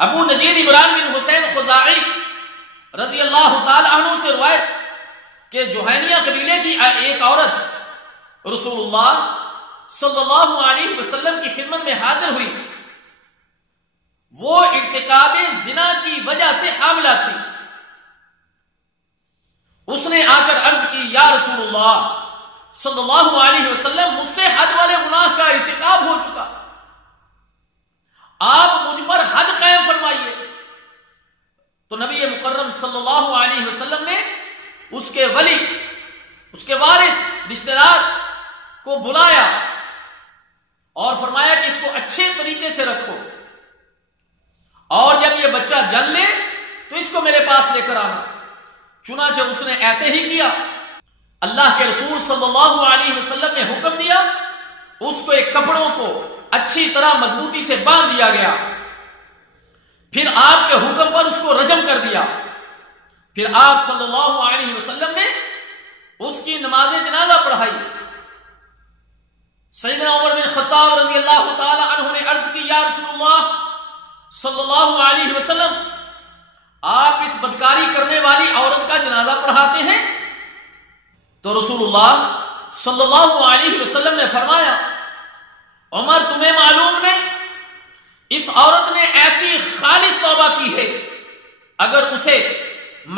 ابو نجید عمران بن حسین خزاعی رضی اللہ تعالی عنہ سے روایت کہ جوہینیہ قبیلے کی ایک عورت رسول اللہ صلی اللہ علیہ وسلم کی خدمت میں حاضر ہوئی. وہ ارتکاب زنا کی وجہ سے حاملہ تھی. اس نے آ کر عرض کی یا رسول اللہ صلی اللہ علیہ وسلم مجھ سے حد والے گناہ کا ارتکاب ہو چکا، آپ مجھ پر حد قائم فرمائیے. تو نبی مکرم صلی اللہ علیہ وسلم نے اس کے ولی، اس کے وارث، رشتہ دار کو بلایا اور فرمایا کہ اس کو اچھے طریقے سے رکھو، اور جب یہ بچہ جن لے تو اس کو میرے پاس لے کر آنا. چنانچہ اس نے ایسے ہی کیا. اللہ کے رسول صلی اللہ علیہ وسلم نے حکم دیا، اس کو ایک کپڑوں کو اچھی طرح مضبوطی سے باندھ دیا گیا. پھر آپ کے حکم پر اس کو رجم کر دیا. پھر آپ صلی اللہ علیہ وسلم نے اس کی نماز جنازہ پڑھائی. سیدنا عمر بن خطاب رضی اللہ تعالی عنہ نے عرض کی یا رسول اللہ صلی اللہ علیہ وسلم آپ اس بدکاری کرنے والی عورت کا جنازہ پڑھاتے ہیں؟ تو رسول اللہ صلی اللہ علیہ وسلم نے فرمایا عمر تمہیں معلوم نہیں، اس عورت نے ایسی خالص توبہ کی ہے اگر اسے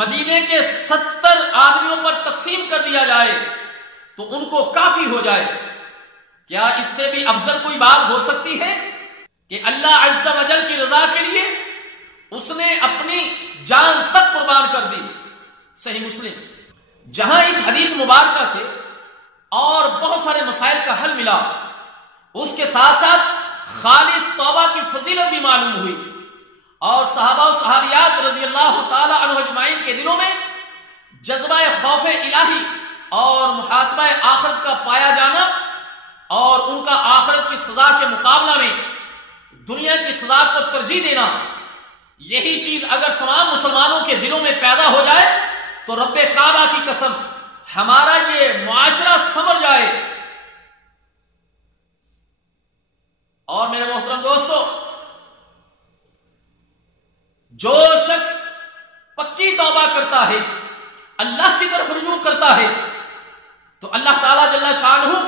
مدینے کے 70 آدمیوں پر تقسیم کر دیا جائے تو ان کو کافی ہو جائے. کیا اس سے بھی افضل کوئی بات ہو سکتی ہے کہ اللہ عز و جل کی رضا کے لیے اس نے اپنی جان تک قربان کر دی. صحیح مسلم. جہاں اس حدیث مبارکہ سے اور بہت سارے مسائل کا حل ملا، اس کے ساتھ ساتھ خالص توبہ کی فضیلت بھی معلوم ہوئی، اور صحابہ و صحابیات رضی اللہ تعالی عنہ اجمعین کے دلوں میں جذبہ خوف الہی اور محاسبہ آخرت کا پایا جانا، اور ان کا آخرت کی سزا کے مقابلہ میں دنیا کی سزا کو ترجیح دینا، یہی چیز اگر تمام مسلمانوں کے دلوں میں پیدا ہو جائے تو رب کعبہ کی قسم ہمارا یہ معاشرہ سنور جائے. اور میرے محترم دوستو، جو شخص پکی توبہ کرتا ہے، اللہ کی طرف رجوع کرتا ہے، تو اللہ تعالیٰ جل شانہ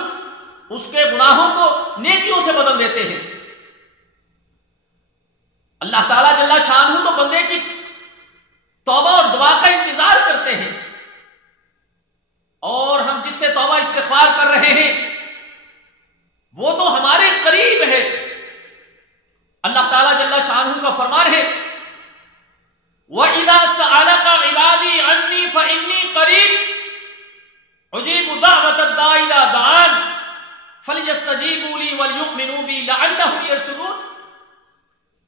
اس کے گناہوں کو نیکیوں سے بدل دیتے ہیں. اللہ تعالیٰ جل شانہ تو بندے کی توبہ اور دعا کا انتظار کرتے ہیں، اور ہم جس سے توبہ استغفار کر رہے ہیں وہ تو ہمارے قریب ہے. اللہ تعالیٰ جل شانہ کا فرمان ہے وَإِذَا سَأَلَكَ عِبَادِي عَنِّي فَإِنِّي قَرِيبٌ أُجِيبُ دَعْوَةَ الدَّاعِ إِذَا دَعَانِ فَلْيَسْتَجِيبُوا لِي وَلْيُؤْمِنُوا بِي لَعَلَّهُمْ يَرْشُدُونَ.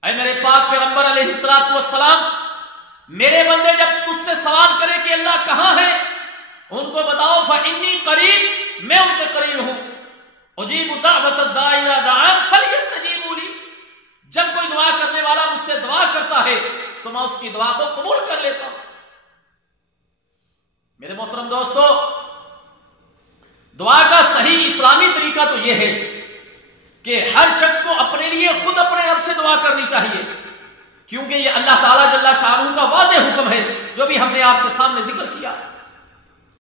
اے میرے پاک پیغمبر علیہ الصلوۃ والسلام، میرے بندے جب تجھ سے سوال کرے کہ اللہ کہاں ہے، ان کو بتاؤ فَإِنِّي قَرِيبٌ، میں ان کے قریب ہوں. أُجِيبُ دَعْوَةَ الدَّاعِ إِذَا دَعَانِ فَلْيَسْتَجِيبُوا لِي. جب کوئی دعا کرنے والا مجھ سے دعا کرتا ہے تو میں اس کی دعا کو قبول کر لیتا ہوں. میرے محترم دوستو، دعا کا صحیح اسلامی طریقہ تو یہ ہے کہ ہر شخص کو اپنے لیے خود اپنے رب سے دعا کرنی چاہیے، کیونکہ یہ اللہ تعالیٰ جل شانہ کا واضح حکم ہے جو بھی ہم نے آپ کے سامنے ذکر کیا.